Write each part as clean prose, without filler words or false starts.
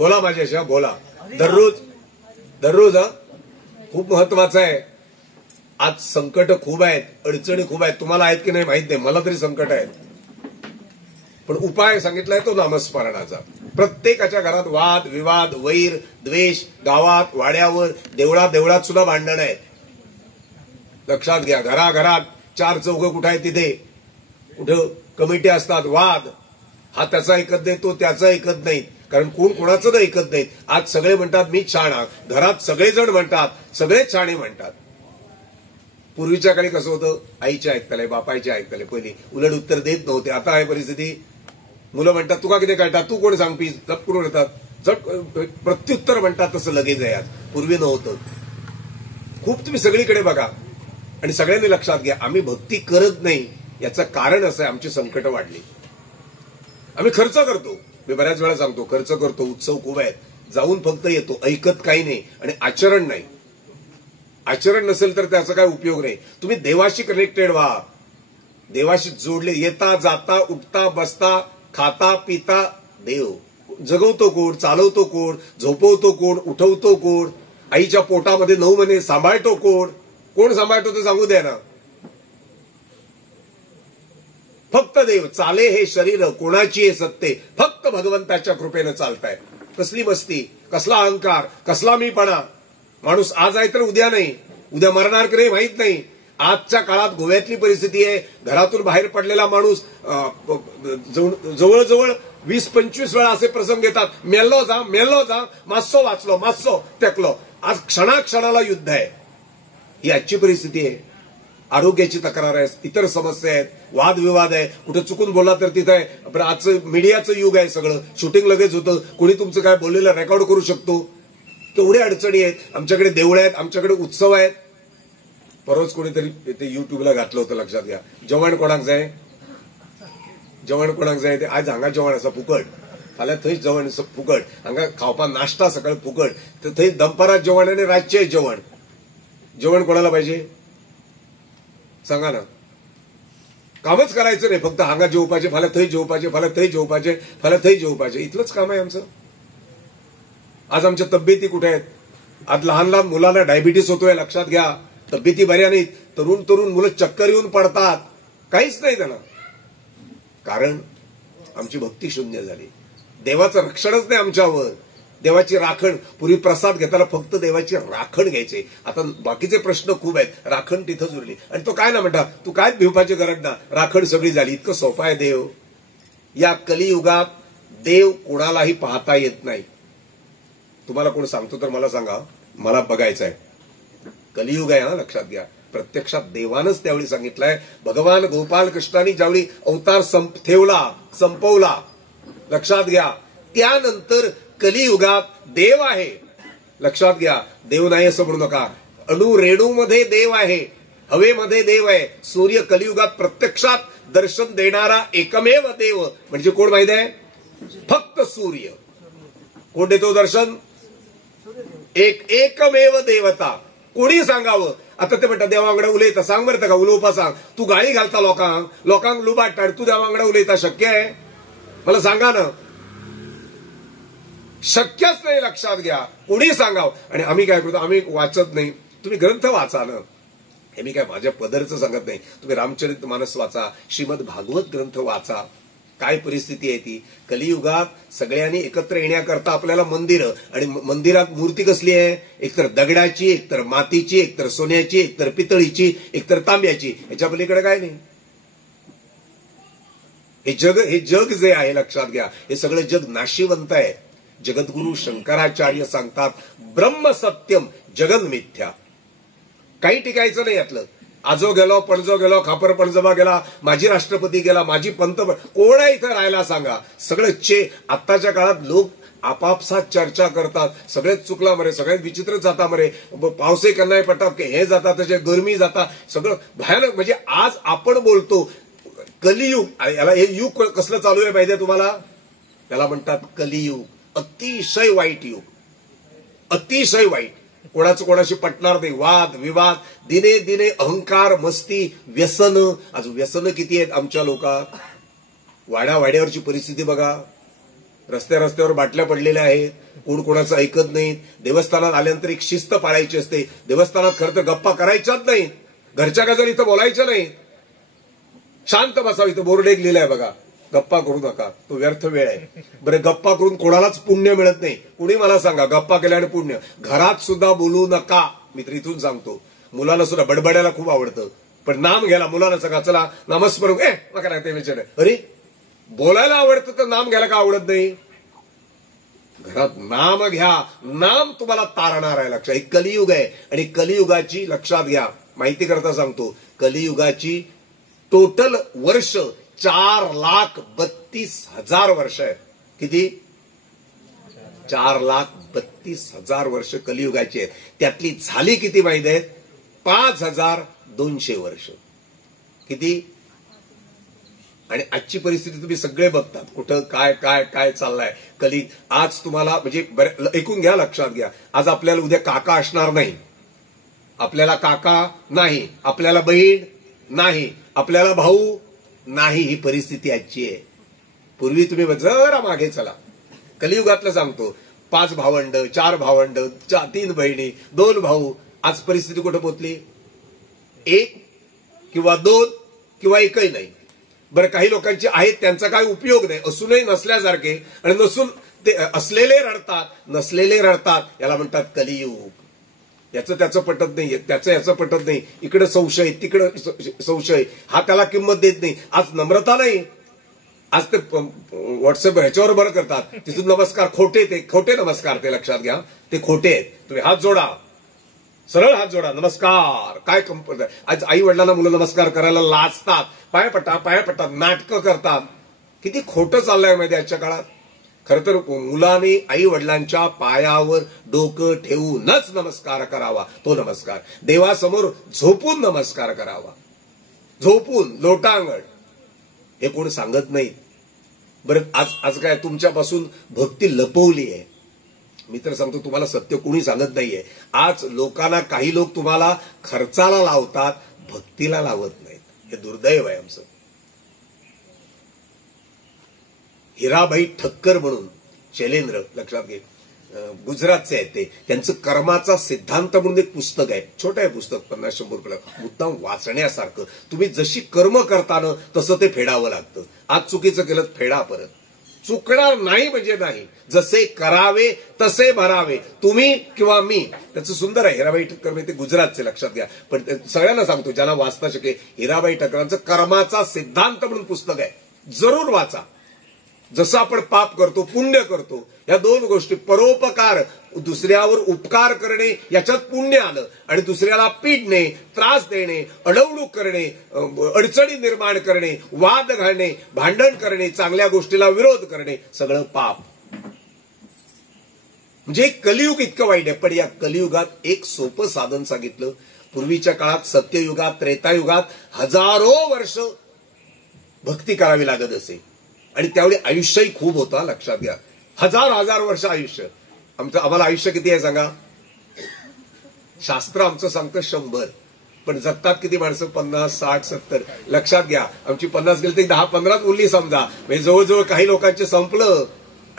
बोला माझ्याशी, बोला दररोज दररोज. खूप महत्वाचं आहे. आज संकट खूप आहेत, अडचणी खूप आहेत. तुम्हाला आहेत की नाही माहित नाही, मला तरी संकट आहेत. पण उपाय सांगितलाय तो नामस्मरणाचा. प्रत्येकाच्या घरात वाद विवाद, वैर द्वेष, गावात वाड्यावर देवळात सुद्धा भांडण आहेत. लक्षात घ्या. घराघरात चार चौघ कुठं आहे तिथे कुठं कमिटी असतात. वाद हा त्याचा ऐकत नाही, तो त्याचा ऐकत नाही. कारण कोण कोणाचं ऐकत नाही. आज सगळे म्हणतात मी छान. घरात सगळेजण म्हणतात, सगळेच छान म्हणतात. पूर्वीच्या काळी कसं होतं, आईच्या ऐकताले, बापायच्या ऐकताले, पहिली उलट उत्तर देत नव्हते. आता आहे परिस्थिती, मुलं म्हणतात तुका किती कळतात, तू कोण सांगपी, झट करून येतात, झट प्रत्युत्तर म्हणतात. तसं लगेच आहे आज, पूर्वी नव्हतं. खूप तुम्ही सगळीकडे बघा. आणि सगळ्यांनी लक्षात घ्या, आम्ही भक्ती करत नाही याचं कारण असं आहे, आमची संकट वाढली. आम्ही खर्च करतो, मी बऱ्याच वेळा सांगतो, खर्च करतो, उत्सव खूप आहेत, जाऊन फक्त येतो, ऐकत काही नाही आणि आचरण नाही. आचरण नसेल तर त्याचा काय उपयोग नाही. तुम्ही देवाशी कनेक्टेड व्हा, देवाशी जोडले. येता जाता उठता बसता खाता पिता देव. जगवतो कोण, चालवतो कोण, झोपवतो कोण, उठवतो कोण, आईच्या पोटामध्ये 9 महिने सांभाळतो कोण, कोण सांभाळतो ते सांगू द्या ना. फक्त देव. चाले हे शरीर कोणाची हे सत्ते, फक्त भगवंताच्या कृपेनं चालताय. कसली मस्ती, कसला अहंकार, कसला मीपणा. माणूस आज आहे तर उद्या नाही, उद्या मरणार की नाही माहित नाही. आजच्या काळात गोव्यातली परिस्थिती आहे. घरातून बाहेर पडलेला माणूस जवळजवळ 20-25 वेळा असे प्रसंग येतात, मेल्लो जा, मास्सो वाचलो, मास्सो तेकलो. आज क्षणाक्षणाला युद्ध आहे. ही आजची परिस्थिती आहे. आरोग्याची तक्रार आहे, इतर समस्या आहेत, वादविवाद आहे. कुठे चुकून बोलला तर तिथं आहे. पण आजचं मीडियाचं युग आहे. सगळं शूटिंग लगेच होतं. कोणी तुमचं काय बोललेलं रेकॉर्ड करू शकतो. केवढ्या अडचणी आहेत. आमच्याकडे देवळे आहेत, आमच्याकडे उत्सव आहेत. परवाच कोणीतरी ते युट्यूबला घातलं होतं, लक्षात घ्या. जेवण कोणाक जाय, जेवण कोणाक जाय ते आज हांगा जेवण असं फुकट, फाल्यां थंय जेवण फुकट, हांगा खावपा नाश्ता सकाळी फुकट, तर थंय दनपारात जेवण आणि रातचे जेवण. जेवण कोणाला पाहिजे सांगा ना. कामच करायचं नाही, फक्त हांगा जेवपाचे, फाल्यां थंय जेवपाचे, फाल्यां थंय जेवपाचे, फाल्यां थंय जेवपाचे. इतलंच काम आहे आमचं. आज आमच्या तब्येती कुठे आहेत. आज लहान लहान मुलांना डायबिटीस होतोय, लक्षात घ्या. तब्येती बऱ्या नाहीत. तरुण तरुण मुलं चक्कर येऊन पडतात. काहीच नाही त्यांना. कारण आमची भक्ती शून्य झाली. देवाचं रक्षणच नाही आमच्यावर. देवाची राखण. पूर्वी प्रसाद घेताना फक्त देवाची राखण घ्यायचे. आता बाकीचे प्रश्न खूप आहेत. राखण तिथंच उरली. आणि तो काय ना म्हणता, तू काय भिवपाची गरज ना, राखण सगळी झाली. इतकं सोपं आहे देव. या कलियुगात देव कोणालाही पाहता येत नाही. तुम्हाला कोण सांगतो तर मला सांगा, मला बघायचं आहे. कलियुग आहे हा, लक्षात घ्या. प्रत्यक्षात देवानच त्यावेळी सांगितलंय. भगवान गोपाल कृष्णांनी ज्यावेळी अवतार संपवला, लक्षात घ्या, त्यानंतर कलियुगात देव आहे. लक्षात घ्या. देव नाही असं म्हणू नका. अणु रेणूमध्ये देव आहे, हवेमध्ये देव आहे. सूर्य कलियुगात प्रत्यक्षात दर्शन देणारा एकमेव देव म्हणजे कोण माहिती आहे? फक्त सूर्य. कोण देतो दर्शन? एकमेव देवता. कोणी सांगावं. आता ते म्हणतात देवांगडा उलयता, सांग बरं का, उलोवपा सांग. तू गाळी घालता लोकांक लुबाडटा, तू देवांगडा उलयता शक्य आहे? मला सांगा ना. शक्यच नाही. लक्षात घ्या. कोणी सांगावं. आणि आम्ही काय करतो, आम्ही वाचत नाही. तुम्ही ग्रंथ वाचा ना. हे मी काय माझ्या पदरचं सांगत नाही. तुम्ही रामचरितमानस वाचा, श्रीमद भागवत ग्रंथ वाचा. काय परिस्थिती आहे ती. कलियुगात सगळ्यांनी एकत्र येण्याकरता आपल्याला मंदिरं, आणि मंदिरात मूर्ती कसली आहे? एकतर दगडाची, एकतर मातीची, एकतर सोन्याची, एकतर पितळीची, एकतर तांब्याची. याच्या पलीकडे काय नाही. हे जग जे आहे, लक्षात घ्या, हे सगळं जग नाशिवंत आहे. जगद्गुरु शंकराचार्य सांगतात, ब्रह्म सत्यम जगन मिथ्या. काही टिकायचं नाही यातलं. आजो गेलो, पणजो गेलो, खापर पणजोबा गेला, माजी राष्ट्रपती गेला, माजी पंतप्रधान, कोण आहे इथं राहायला सांगा. सगळं आत्ताच्या काळात लोक आपापसात चर्चा करतात. सगळेच चुकला मरे, सगळ्यात विचित्र जाता मरे, पावसे कन्नाय पडतात की हे जातात, त्याच्या गरमी जाता, सगळं भयानक. म्हणजे आज आपण बोलतो कलियुग. याला हे युग कसलं चालू आहे माहिती आहे तुम्हाला? त्याला म्हणतात कलियुग. अतिशय वाईट युग, अतिशय वाईट. कोणाचं कोणाशी पटणार नाही. वाद विवाद, दिने दिने अहंकार, मस्ती, व्यसन. आज व्यसन किती आहेत आमच्या लोकांत. वाड्यावरची परिस्थिती बघा. रस्त्यावर बाटल्या पडलेल्या आहेत, कोण कोणाचं ऐकत नाही. देवस्थानात आल्यानंतर एक शिस्त पाळायची असते. देवस्थानात खरं तर गप्पा करायच्याच नाही, घरच्या गजर इथं बोलायचं नाही, शांत बसावं. इथं बोर्ड एक लिहिलाय बघा, गप्पा करू नका, तो व्यर्थ वेळ आहे. बरं, गप्पा करून कोणालाच पुण्य मिळत नाही. कुणी मला सांगा, गप्पा केल्याने पुण्य? घरात सुद्धा बोलू नका. मी तर इथून सांगतो, मुलाला सुद्धा बडबडायला खूप आवडतं, पण नाम घ्यायला मुलाला सांगा चला नामस्मरण, मग काय ते विचार. अरे, बोलायला आवडतं तर नाम घ्यायला का आवडत नाही? घरात नाम घ्या, नाम तुम्हाला तारणार आहे. लक्षात, ही कलियुग आहे आणि कलियुगाची, लक्षात घ्या, माहिती करता सांगतो, कलियुगाची टोटल वर्ष 4,32,000 वर्ष आहे. किती? 4,32,000 वर्ष कलियुगाची आहेत. त्यातली झाली किती माहिती आहेत? 5,200 वर्ष. किती? आणि आजची परिस्थिती तुम्ही सगळे बघतात, कुठं काय काय काय चाललंय. आज तुम्हाला म्हणजे ऐकून घ्या, लक्षात घ्या, आज आपल्याला उद्या काका असणार नाही, आपल्याला काका नाही, आपल्याला बहीण नाही, आपल्याला भाऊ नाही. ही परिस्थिती आजची आहे. पूर्वी तुम्ही जरा मागे चला, कलियुगातलं सांगतो, 5 भावंड, 4 भावंड, 3 बहिणी, 2 भाऊ. आज परिस्थिती कुठं पोहोचली? 1 किंवा 2 किंवा एकही नाही. बरं, काही लोकांची आहेत, त्यांचा काय उपयोग नाही, असूनही नसल्यासारखे, आणि नसून ते असलेले रडतात, नसलेले रडतात. याला म्हणतात कलियुग. याचं त्याचं पटत नाही, त्याचं याचं पटत नाही, इकडे संशय, तिकडे संशय, हा त्याला किंमत देत नाही. आज नम्रता नाही. आज ते व्हॉट्सअप ह्याच्यावर बरं करतात, तिथून नमस्कार, ते खोटे नमस्कार, ते लक्षात घ्या, ते खोटे आहेत. तुम्ही हात जोडा, सरळ हात जोडा, नमस्कार. काय आज आई वडिलांना मुलं नमस्कार करायला लाजतात, पाया पडतात, नाटकं करतात. किती खोटं चाललंय माहिती आजच्या काळात. खरं तर मुलांनी आई वडिलांच्या पायावर डोकं ठेवूनच नमस्कार करावा. तो नमस्कार देवासमोर झोपून नमस्कार करावा, झोपून, लोटांगण. हे कोण सांगत नाहीत. बरं, आज काय तुमच्यापासून भक्ती लपवली आहे? मी तर सांगतो, तुम्हाला सत्य कोणी सांगत नाहीये. आज लोकांना, काही लोक तुम्हाला खर्चाला लावतात, भक्तीला लावत नाहीत. हे दुर्दैव आहे आमचं. हिराबाई ठक्कर म्हणून शैलेंद्र, लक्षात घे, गुजरातचे आहेत ते. त्यांचं कर्माचा सिद्धांत म्हणून एक पुस्तक आहे, छोटं आहे पुस्तक, 50-100 रुपयाला, मुद्दाम वाचण्यासारखं. तुम्ही जशी कर्म करताना तसं ते फेडावं लागतं. आज चुकीचं केलं फेडा, परत चुकणार नाही म्हणजे नाही. जसे करावे तसे भरावे, तुम्ही किंवा मी. त्याचं सुंदर आहे. हिराबाई ठक्कर म्हणजे ते गुजरातचे, लक्षात घ्या. पण सगळ्यांना सांगतो, ज्यांना वाचता शकेल, हिराबाई ठक्करांचं कर्माचा सिद्धांत म्हणून पुस्तक आहे, जरूर वाचा. जसं आपण पाप करतो, पुण्य करतो, या 2 गोष्टी, परोपकार, दुसऱ्यावर उपकार करणे, याच्यात पुण्य आलं, आणि दुसऱ्याला पीडणे, त्रास देणे, अडवणूक करणे, अडचणी निर्माण करणे, वाद घालणे, भांडण करणे, चांगल्या गोष्टीला विरोध करणे, सगळं पाप. म्हणजे कलियुग इतकं वाईट आहे. पण या कलियुगात एक सोपं साधन सांगितलं. पूर्वीच्या काळात, सत्ययुगात, त्रेतायुगात हजारो वर्ष भक्ती करावी लागत असे, आणि त्यावेळी आयुष्यही खूप होता. लक्षात घ्या, हजार वर्ष आयुष्य. आम्हाला आयुष्य किती आहे सांगा? शास्त्र आमचं सांगतं 100, पण जगतात किती माणसं? 50, 60, 70. लक्षात घ्या, आमची 50 गेली तरी 10-15 उरली समजा. म्हणजे जवळजवळ काही लोकांचे संपलं,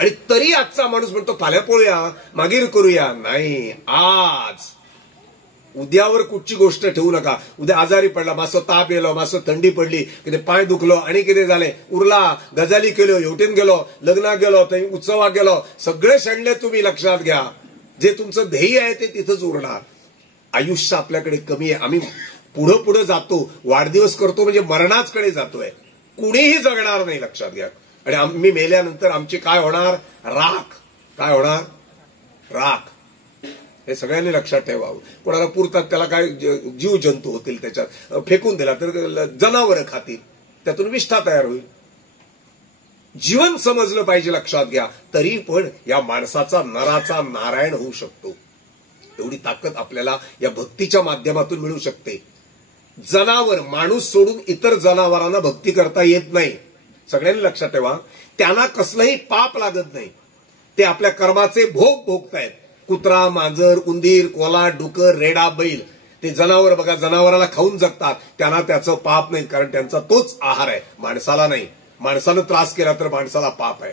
आणि तरी आजचा माणूस म्हणतो पाल्या पोळूया, मागीर करूया. नाही, आज उद्यावर कुठची गोष्ट ठेवू नका. उद्या आजारी पडला, मासं ताप येलो, मासं थंडी पडली, किती पाय दुखलो, आणि किती झाले, उरला, गजाली केलो, येवटेन गेलो, लग्नात गेलो, उत्सवात गेलो, सगळे शेणले तुम्ही. लक्षात घ्या, जे तुमचं ध्येय आहे ते तिथंच उरणार. आयुष्य आपल्याकडे कमी आहे. आम्ही पुढं जातो, वाढदिवस करतो म्हणजे मरणाचकडे जातोय. कुणीही जगणार नाही, लक्षात घ्या. आणि आम्ही मेल्यानंतर आमची काय होणार? राख. काय होणार? राख. हे सगळ्यांनी लक्षात ठेवावं. कोणाला पुरतात त्याला काय जीव जंतू होतील, त्याच्यात फेकून दिला तर जनावरं खातील, त्यातून विष्ठा तयार होईल. जीवन समजलं पाहिजे, लक्षात घ्या. तरी पण या माणसाचा, नराचा नारायण होऊ शकतो. एवढी ताकद आपल्याला या भक्तीच्या माध्यमातून मिळू शकते. जनावर, माणूस सोडून इतर जनावरांना भक्ती करता येत नाही. सगळ्यांनी लक्षात ठेवा, त्यांना कसलंही पाप लागत नाही. ते आपल्या कर्माचे भोग भोगतायत. कुत्रा, मांजर, उंदीर, कोल्हा, डुकर, रेडा, बैल, ते जनावर बघा, जनावराला खाऊन जगतात, त्यांना त्याचं पाप नाही, कारण त्यांचा तोच आहार आहे, माणसाला नाही. माणसानं त्रास केला तर माणसाला पाप आहे.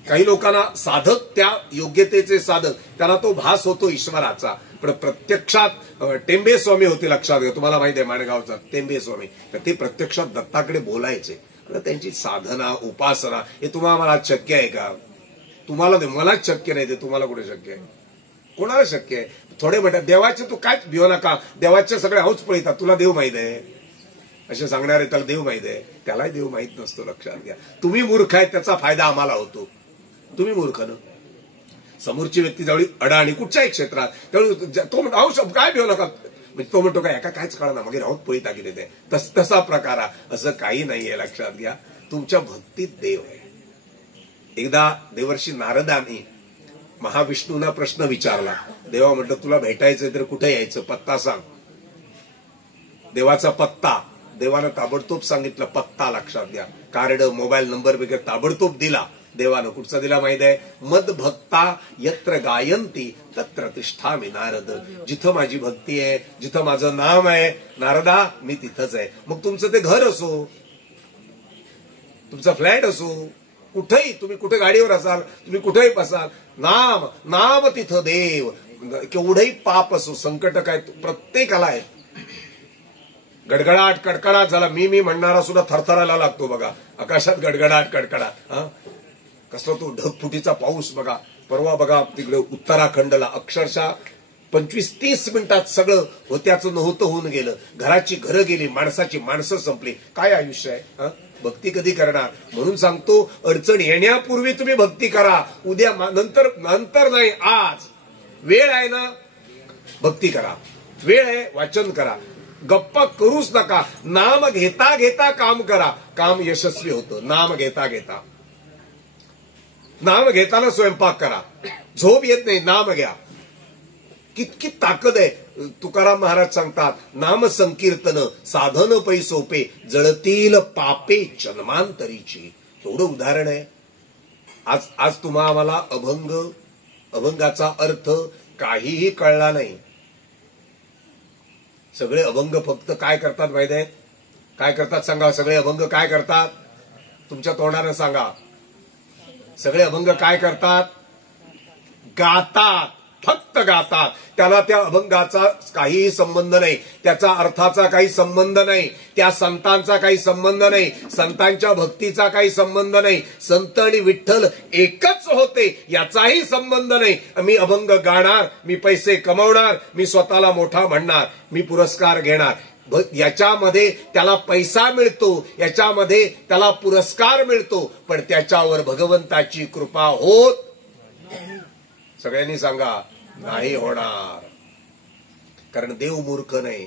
काही लोकांना साधक, त्या योग्यतेचे साधक, त्यांना तो भास होतो ईश्वराचा, पण प्रत्यक्षात टेंबे स्वामी होते, लक्षात घ्या. तुम्हाला माहिती आहे माणगावचा टेंबे स्वामी, तर ते प्रत्यक्षात दत्ताकडे बोलायचे. त्यांची साधना, उपासना हे तुम्हाला शक्य आहे का? तुम्हाला मलाच शक्य नाही, ते तुम्हाला कुठे शक्य आहे? कोणाला शक्य आहे? थोडे म्हणतात देवाचे तू काय भिव नका, देवाचे सगळे हौच पळतात, तुला देव माहित आहे असे सांगणारे, त्याला देव माहित आहे? त्यालाही देव माहित नसतो, लक्षात घ्या. तुम्ही मूर्ख आहे, त्याचा फायदा आम्हाला होतो. तुम्ही मूर्ख ना, समोरची व्यक्ती जवळ अडाणी कुठच्याही क्षेत्रात, त्यावेळी तो म्हणतो काय भिव नका, म्हणजे तो म्हणतो काय एका कायच कळा ना, मग राहूत पळीता गेले ते, तसा प्रकार असं काही नाहीये, लक्षात घ्या. तुमच्या भक्तीत देव आहे. एकदा देवर्षी नारदांनी महाविष्णूंना प्रश्न विचारला. देवा म्हटलं तुला भेटायचंय तर कुठे यायचं, पत्ता सांग. देवाचा पत्ता देवानं ताबडतोब सांगितलं, पत्ता लक्षात घ्या, कार्ड, मोबाईल नंबर वगैरे ताबडतोब दिला देवानं. कुठचा दिला माहिती आहे? मद भक्ता यत्र गायंती तत्र तिष्ठामि नारद. जिथं माझी भक्ती आहे, जिथं माझं नाम आहे नारदा, मी तिथंच आहे. मग तुमचं ते घर असो, तुमचा फ्लॅट असो, कुठेही तुम्ही, कुठे गाडीवर असाल, तुम्ही कुठेही बसाल, नाम नाम तिथं देव. केवढंही पाप असो, संकट काय प्रत्येकाला आहे. गडगडाट कडकडाट झाला, मी म्हणणारा सुद्धा थरथरायला लागतो बघा. आकाशात गडगडाट कडकडाट, कसला तो ढगफुटीचा पाऊस बघा. परवा बघा तिकडे उत्तराखंडला अक्षरशः 25-30 मिनिटात सगळं होत्याचं नव्हतं होऊन गेलं. घराची घरं गेली, माणसाची माणसं संपली. काय आयुष्य आहे? भक्ती कधी करणार? म्हणून सांगतो, अडचण येण्यापूर्वी तुम्ही भक्ती करा. उद्या नंतर नाही, आज वेळ आहे ना, भक्ती करा. वेळ आहे, वाचन करा. गप्पा करूच नका. नाम घेता घेता काम करा, काम यशस्वी होतं. नाम घेता घेता, नाम घेताना स्वयंपाक करा. झोप येत नाही, नाम घ्या. कितकी ताकद आहे. तुकाराम महाराज सांगतात, नाम संकीर्तन साधन पै सोपे, जळतील पापे जन्मांतरीची. एवढं उदाहरण आहे. आज तुम्हा आम्हाला अभंगाचा अर्थ काहीही कळला नाही. सगळे अभंग फक्त काय करतात माहिती आहे? काय करतात सांगा? सगळे अभंग काय करतात? तुमच्या तोंडाने सांगा. सगळे अभंग काय करतात? गातात, फक्त गातात. त्याला त्या अभंगाचा काहीही संबंध नाही, त्याचा अर्थाचा काही संबंध नाही, त्या संतांचा काही संबंध नाही, संतांच्या भक्तीचा काही संबंध नाही. संत आणि विठ्ठल एकच होते याचाही संबंध नाही. मी अभंग गाणार, मी पैसे कमवणार, मी स्वतःला मोठा म्हणणार, मी पुरस्कार घेणार. याच्यामध्ये त्याला पैसा मिळतो, याच्यामध्ये त्याला पुरस्कार मिळतो, पण त्याच्यावर भगवंताची कृपा होत सगळ्यांनी सांगा, नाही होणार. कारण देव मूर्ख नाही.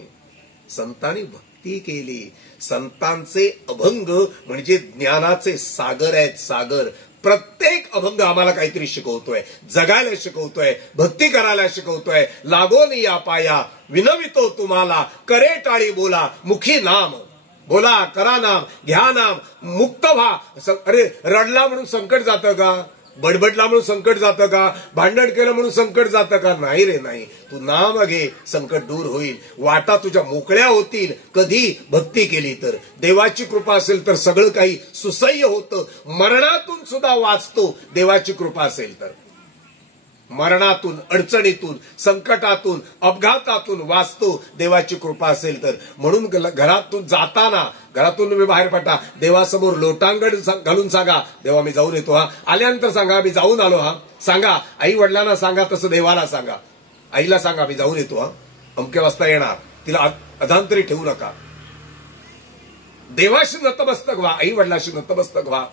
संतांनी भक्ती केली. संतांचे अभंग म्हणजे ज्ञानाचे सागर आहेत, सागर. प्रत्येक अभंग आम्हाला काहीतरी शिकवतोय, जगायला शिकवतोय, भक्ती करायला शिकवतोय. लागो नि या पाया विनवितो तुम्हाला, करे टाळी बोला मुखी नाम. बोला, करा नाम, घ्या नाम, मुक्त व्हा. अरे रडला म्हणून संकट जातं का? बडबडला म्हणून संकट जातं का? भांडण केलं म्हणून संकट जातं का? नाही रे नाही. तू नाम घे, संकट दूर होईल. वाटा तुझ्या मोकळ्या होतील. कधी? भक्ती केली तर. देवाची कृपा असेल तर सगळं काही सुसह्य होतं. मरणातून सुद्धा वाचतो देवाची कृपा असेल तर. मरणातून, अडचणीतून, संकटातून, अपघातातून वाचतो देवाची कृपा असेल तर. म्हणून घरातून जाताना, घरातून तुम्ही बाहेर पडता, देवासमोर लोटांगण घालून सांगा, देवा मी जाऊन येतो हा. आल्यानंतर सांगा मी जाऊन आलो हा. सांगा, आई वडिलांना सांगा, तसं देवाला सांगा. आईला सांगा मी जाऊन येतो हा, अमक्या वाजता येणार. तिला अधांतरी ठेवू नका. देवाशी नतमस्तक व्हा, आई वडिलाशी नतमस्तक व्हा.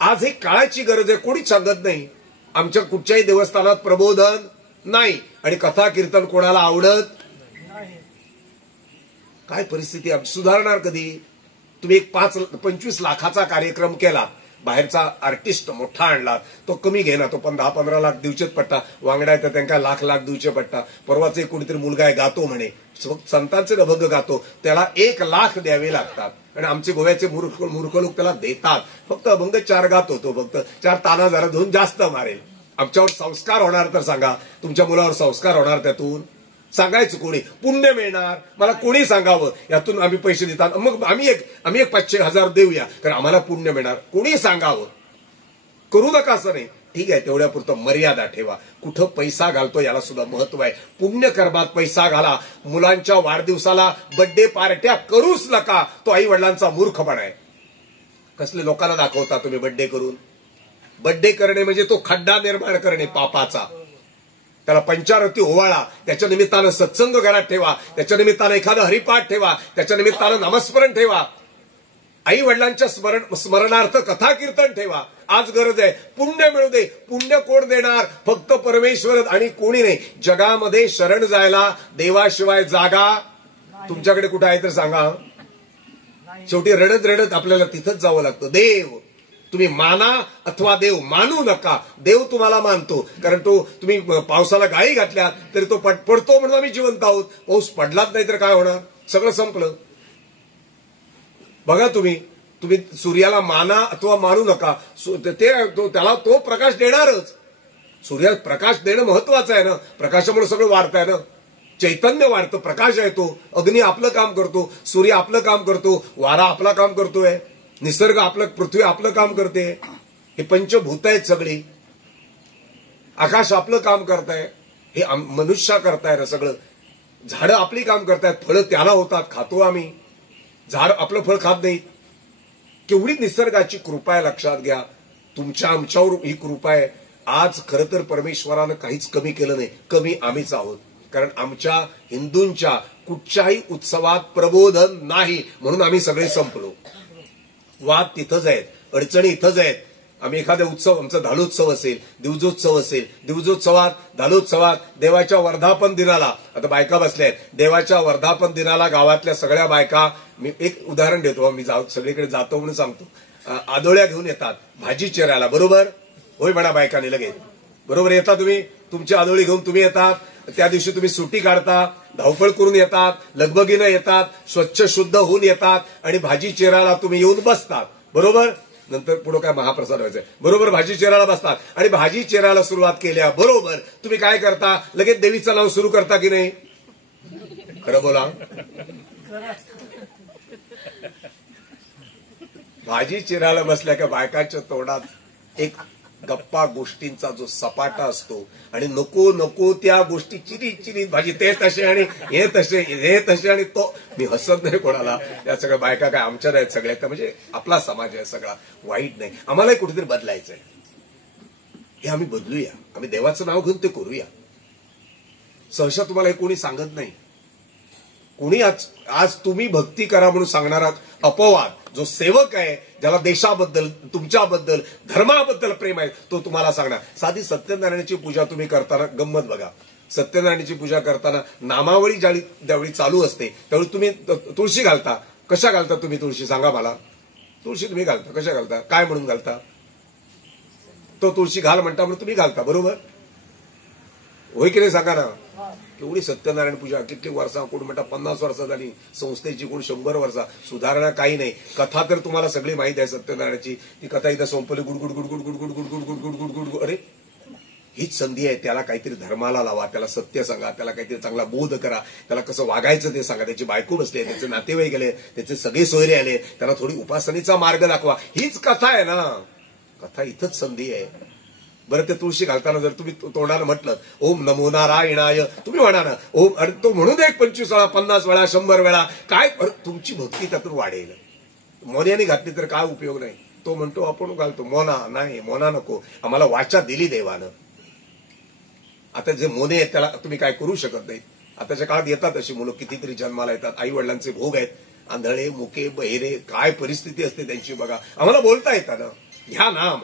आज ही काळाची गरज आहे. कोणीच सांगत नाही. आमच्या कुठच्याही देवस्थानात प्रबोधन नाही आणि कथा कीर्तन कोणाला आवडत नाही. काय परिस्थिती सुधारणार कधी? तुम्ही एक 5-25 लाखाचा कार्यक्रम केला, बाहेरचा आर्टिस्ट मोठा आणला, तो कमी घेणार, तो 10-15 लाख दिवचेच पडता. वांगडा तर त्यांना लाख दिवचे पडता. परवाच एक कोणीतरी मुलगा आहे, गातो म्हणे, संतांचे अभंग गातो, त्याला 1 लाख द्यावे लागतात. आणि आमचे गोव्याचे मूर्ख लोक त्याला देतात. फक्त अभंग 4 गातो, तो फक्त 4 ताना जरा धुवून जास्त मारेल. आमच्यावर संस्कार होणार तर सांगा, तुमच्या मुलावर संस्कार होणार त्यातून? सांगायचं कोणी? पुण्य मिळणार. मला कोणी सांगावं यातून आम्ही पैसे देतात, मग आम्ही एक 500,000 देऊया कारण आम्हाला पुण्य मिळणार. कोणी सांगावं? करू नका असं नाही, ठीक आहे, तेवढ्या पुरतं मर्यादा ठेवा. कुठं पैसा घालतो याला सुद्धा महत्व आहे. पुण्यकर्मात पैसा घाला. मुलांच्या वाढदिवसाला बर्थडे पार्ट्या करूच नका. तो आई वडिलांचा मूर्खपणा आहे. कसले लोकांना दाखवता तुम्ही बर्थडे करून? बर्थडे करणे म्हणजे तो खड्डा निर्माण करणे पापाचा. त्याला पंचारती ओवाळा, त्याच्या निमित्तानं सत्संग घरात ठेवा, त्याच्या निमित्तानं एखादं हरिपाठ ठेवा, त्याच्या निमित्तानं नामस्मरण ठेवा, आई वडिलांच्या स्मरणार्थ कथा कीर्तन ठेवा. आज गरज आहे. पुण्य मिळू दे. पुण्य कोण देणार? फक्त परमेश्वर आणि कोणी नाही. जगामध्ये शरण जायला देवाशिवाय जागा तुमच्याकडे कुठं आहे तर सांगा. शेवटी रडत रडत आपल्याला तिथंच जावं लागतं. देव तुम्ही माना अथवा देव मानू नका. देव तुम्हाला मानतो, कारण तो तुम्ही पावसाला गाळी घातल्या तरी तो पडतो म्हणून आम्ही जिवंत आहोत. पाऊस पडलाच नाही तर काय होणार? सगळं संपलं. बघा तुम्ही सूर्याला माना अथवा मानू नका, त्याला तो प्रकाश देणारच. सूर्यात प्रकाश देणं महत्वाचं आहे ना. प्रकाशामुळे सगळं वाढत आहे ना. चैतन्य वाढतं, प्रकाश आहे तो. अग्नी आपलं काम करतो, सूर्य आपलं काम करतो, वारा आपला काम करतोय, निसर्ग आपलं, पृथ्वी आपलं काम करते. हे पंचभूत आहेत सगळी. आकाश आपलं काम करताय, हे मनुष्य करताय ना सगळं. झाडं आपली काम करतायत, फळं त्याला होतात, खातो आम्ही. झाड आपलं फळ खात नाहीत. केवढी निसर्गाची कृपा आहे लक्षात घ्या. तुमच्या आमच्यावर ही कृपा आहे. आज खरं तर परमेश्वरानं काहीच कमी केलं नाही. कमी आम्हीच आहोत, कारण आमच्या हिंदूंच्या कुठच्याही उत्सवात प्रबोधन नाही म्हणून आम्ही सगळे संपलो. वाद तिथंच आहेत, अडचणी इथंच आहेत. आम्ही एखादा उत्सव, आमचा धालोत्सव असेल, दिवजोत्सव असेल, दिवजोत्सवात धालोत्सवात देवाच्या वर्धापन दिनाला, आता बायका बसल्या आहेत, देवाच्या वर्धापन दिनाला गावातल्या सगळ्या बायका, मी एक उदाहरण देतो, मी सगळीकडे जातो म्हणून सांगतो, आदोळ्या घेऊन येतात भाजी चिरायला. बरोबर होय म्हणा बायकाने लगेच. बरोबर येता तुम्ही, तुमची आदोळी घेऊन तुम्ही येतात. त्या दिवशी तुम्ही सुट्टी काढता, धावपळ करून येतात, लगबगीनं येतात, स्वच्छ शुद्ध होऊन येतात आणि भाजी चिरायला तुम्ही येऊन बसतात. बरोबर. नंतर पुढे काय महाप्रसाद व्हायचंय. बरोबर भाजी चिरायला बसतात आणि भाजी चिरायला सुरुवात केल्या बरोबर तुम्ही काय करता? लगेच देवीचं नाव सुरू करता की नाही? खरं बोला. भाजी चिरायला बसल्या का बायकांच्या तोंडात एक गप्पा गोष्टींचा जो सपाटा असतो आणि नको नको त्या गोष्टी चिरी चिरी, भाजी ते तसे आणि हे तसे आणि तो, मी हसत नाही कोणाला. या सगळ्या बायका काय आमच्याच आहेत सगळ्या, म्हणजे आपला समाज आहे सगळा, वाईट नाही. आम्हालाही कुठेतरी बदलायचंय. हे आम्ही बदलूया. आम्ही देवाचं नाव घेऊन ते करूया. सहसा तुम्हाला हे कोणी सांगत नाही. कोणी आज तुम्ही भक्ती करा म्हणून सांगणारा अपवाद जो सेवक आहे, ज्याला देशाबद्दल, तुमच्याबद्दल, धर्माबद्दल प्रेम आहे, तो तुम्हाला सांगणार. साधी सत्यनारायणाची पूजा तुम्ही करताना गंमत बघा. सत्यनारायणाची पूजा करताना नामावळी ज्यावेळी चालू असते त्यावेळी तुम्ही तुळशी घालता. कशा घालता तुम्ही तुळशी? सांगा मला. तुळशी तुम्ही घालता, कशा घालता? काय म्हणून घालता? तो तुळशी घाल म्हणता म्हणून तुम्ही घालता. बरोबर होय की नाही? सांगा ना. केवढी सत्यनारायण पूजा, किती वर्षा, कोण म्हणता 50 वर्ष झाली संस्थेची, कोण 100 वर्षा. सुधारणा काही नाही. कथा तर तुम्हाला सगळी माहिती आहे सत्यनारायणाची. ती कथा इथं संपली, गुडगुड गुडगुड गुडगुड गुडगुड गुडगुड गुडगुड गुड. अरे हीच संधी आहे. त्याला काहीतरी धर्माला लावा, त्याला सत्य सांगा, त्याला काहीतरी चांगला बोध करा, त्याला कसं वागायचं ते सांगा. त्याची बायको बसली, त्याचे नातेवाईक गेले, त्याचे सगळे सोयरे आले, त्याला थोडी उपासनेचा मार्ग दाखवा. हीच कथा आहे ना. कथा इथंच संधी आहे. बरं, ते तुळशी घालताना जर तुम्ही तोंडानं म्हटलं ओम नमो नारायणाय, तुम्ही म्हणा ना ओम, अरे तो म्हणू दे 25 वेळा, 50 वेळा, 100 वेळा, काय तुमची भक्ती त्यातून वाढेल. मोन्याने घातली तर काय उपयोग नाही. तो म्हणतो आपण घालतो मोना, नाही मोना नको, आम्हाला वाचा दिली देवानं. आता जे मोने आहेत त्याला तुम्ही काय करू शकत नाही. आताच्या काळात येतात अशी मुलं, कितीतरी जन्माला येतात, आई वडिलांचे भोग आहेत, आंधळे, मुके, बहिरे, काय परिस्थिती असते त्यांची बघा. आम्हाला बोलता येतं ना, घ्या नाम,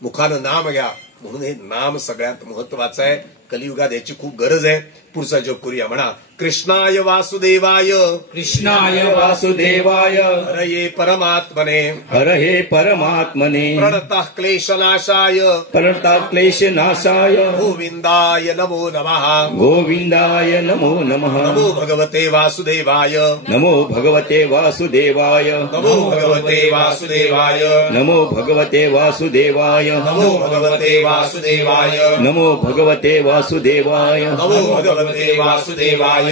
मुखानं नाम घ्या. म्हणून हे नाम सगळ्यात महत्वाचं आहे. कलियुगात याची खूप गरज आहे. पुढचा जप करूया. म्हणा कृष्णाय वासुदेवाय, कृष्णाय वासुदेवाय, हरये परमात्मने, हरये परमात्मने, प्रणतः क्लेशनाशाय, प्रणतः क्लेशनाशाय, गोविंदाय नमो नमः, गोविंदाय नमो नमः. नमो भगवते वासुदेवाय, नमो भगवते वासुदेवाय, नमो भगवते वासुदेवाय, नमो भगवते वासुदेवाय, नमो भगवते वासुदेवाय, नमो भगवते वासुदेवाय, नमो भगवते वासुदेवाय,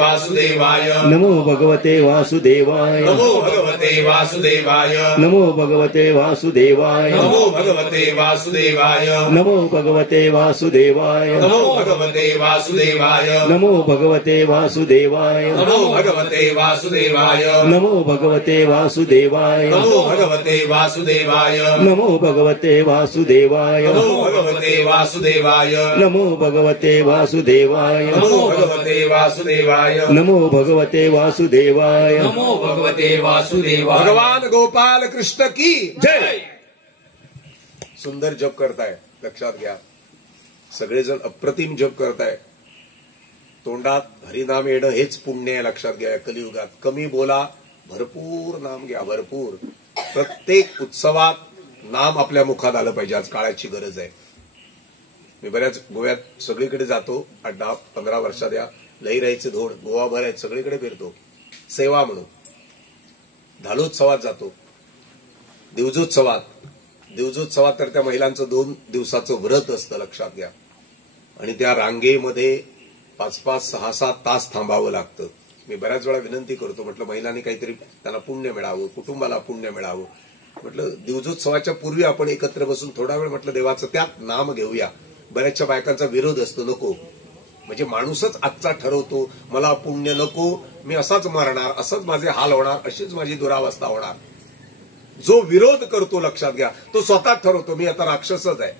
वासुदेवाय नमो भगवते वासुदेवाय नमो भगवते वासुदेवाय नमो भगवते वासुदेवाय नमो भगवते वासुदेवाय नमो भगवते वासुदेवाय नमो भगवते वासुदेवाय नमो भगवते वासुदेवाय नमो भगवते वासुदेवाय नमो भगवते वासुदेवाय नमो भगवते वासुदेवाय नमो भगवते वासुदेवाय नमो भगवते वासुदेवाय नमो भगवते वासुदेवाय नमो भगवते वासुदेवाय नमो भगवते वासुदेवाय नमो भगवते वासुदेवाय नमो भगवते वासुदेवाय भगवान गोपाल कृष्ण की जय. सुंदर जप करताय, लक्षात घ्या. सगळेजण अप्रतिम जप करताय. तोंडात हरिनाम येणं हेच पुण्य आहे, लक्षात घ्या. कलियुगात कमी बोला, भरपूर नाम घ्या, भरपूर. प्रत्येक उत्सवात नाम आपल्या मुखात आलं पाहिजे. आज काळाची गरज आहे. मी बऱ्याच गोव्यात सगळीकडे जातो. 8-10-15 वर्षात या लईराईचे धोड गोवाभर आहेत, सगळीकडे फिरतो सेवा म्हणून. धालोत्सवात जातो, दिवजोत्सवात तर त्या महिलांचं 2 दिवसाचं व्रत असतं, लक्षात घ्या. आणि त्या रांगेमध्ये 5-5, 6-7 तास थांबावं लागतं. मी बऱ्याच वेळा विनंती करतो, म्हटलं महिलांनी काहीतरी त्यांना पुण्य मिळावं, कुटुंबाला पुण्य मिळावं. म्हटलं दिवजोत्सवाच्या पूर्वी आपण एकत्र बसून थोडा वेळ म्हटलं देवाचं त्यात नाम घेऊया. बऱ्याचशा बायकांचा विरोध असतो, नको म्हणजे माणूसच आजचा ठरवतो मला पुण्य नको, मी असाच मरणार, असंच माझे हाल होणार, अशीच माझी दुरावस्था होणार. जो विरोध करतो, लक्षात घ्या, तो स्वतः ठरवतो मी आता राक्षसच आहे.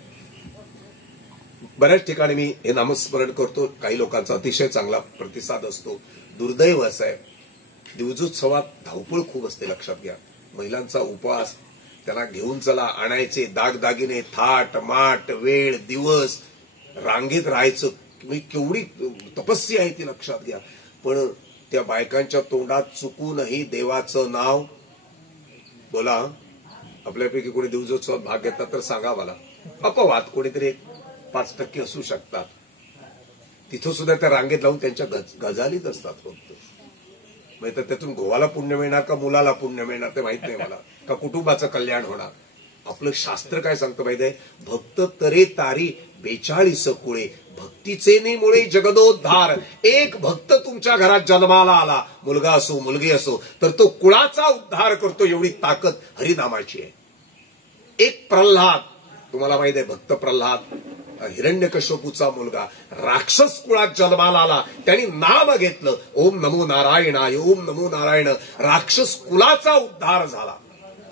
बऱ्याच ठिकाणी मी हे नामस्मरण करतो, काही लोकांचा अतिशय चांगला प्रतिसाद असतो. दुर्दैव असं आहे, दिवजोत्सवात धावपळ खूप असते, लक्षात घ्या. महिलांचा उपवास, त्यांना घेऊन चला, आणायचे दागदागिने, थाट माट, वेळ दिवस, रांगेत राहायचं, केवढी तपस्या आहे ती, लक्षात घ्या. पण त्या बायकांच्या तोंडात चुकूनही देवाचं नाव बोला. आपल्यापैकी कोणी दिवजोत्सवात भाग घेतात तर सांगा मला. अपवाद कोणीतरी 5% असू शकतात. तिथं सुद्धा त्या रांगेत लावून त्यांच्या गजालीत असतात फक्त. म्हणजे त्यातून गोवाला पुण्य मिळणार का मुलाला पुण्य मिळणार ते माहित नाही मला, का कुटुंबाचं कल्याण होणार. आपलं शास्त्र काय सांगतं माहिती आहे, भक्त तरे तारी 42 कुळे, भक्तीचे निमुळे जगदोद्धार. एक भक्त तुमच्या घरात जन्माला आला, मुलगा असो मुलगी असो, तर तो कुळाचा उद्धार करतो, एवढी ताकद हरिनामाची आहे. एक प्रल्हाद, तुम्हाला माहिती आहे भक्त प्रल्हाद, हिरण्यकश्यपूचा मुलगा, राक्षस कुळात जन्माला आला, त्यांनी नाम घेतलं ओम नमो नारायणाय, ओम नमो नारायण, राक्षस कुलाचा उद्धार झाला.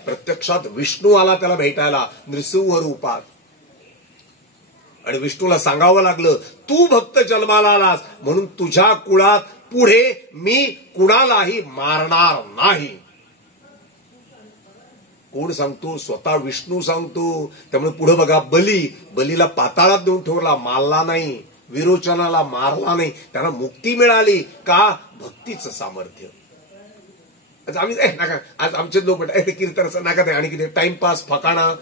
प्रत्यक्षात विष्णू आला त्याला भेटायला नृसिंह रूपात, आणि विष्णूला सांगावं लागलं तू भक्त जन्माला आलास म्हणून तुझ्या कुळात पुढे मी कुणालाही मारणार नाही. कोण सांगतो? स्वतः विष्णू सांगतो. त्यामुळे पुढे बघा, बलीला पाताळात देऊन ठेवला, मारला नाही, विरोचनाला मारला नाही, त्यांना मुक्ती मिळाली. का? भक्तीचं सामर्थ्य. आम्ही नका, आज आमचे लोक म्हणतात कीर्तनाचं नका ते, आणि किती टाइमपास, फकाणा,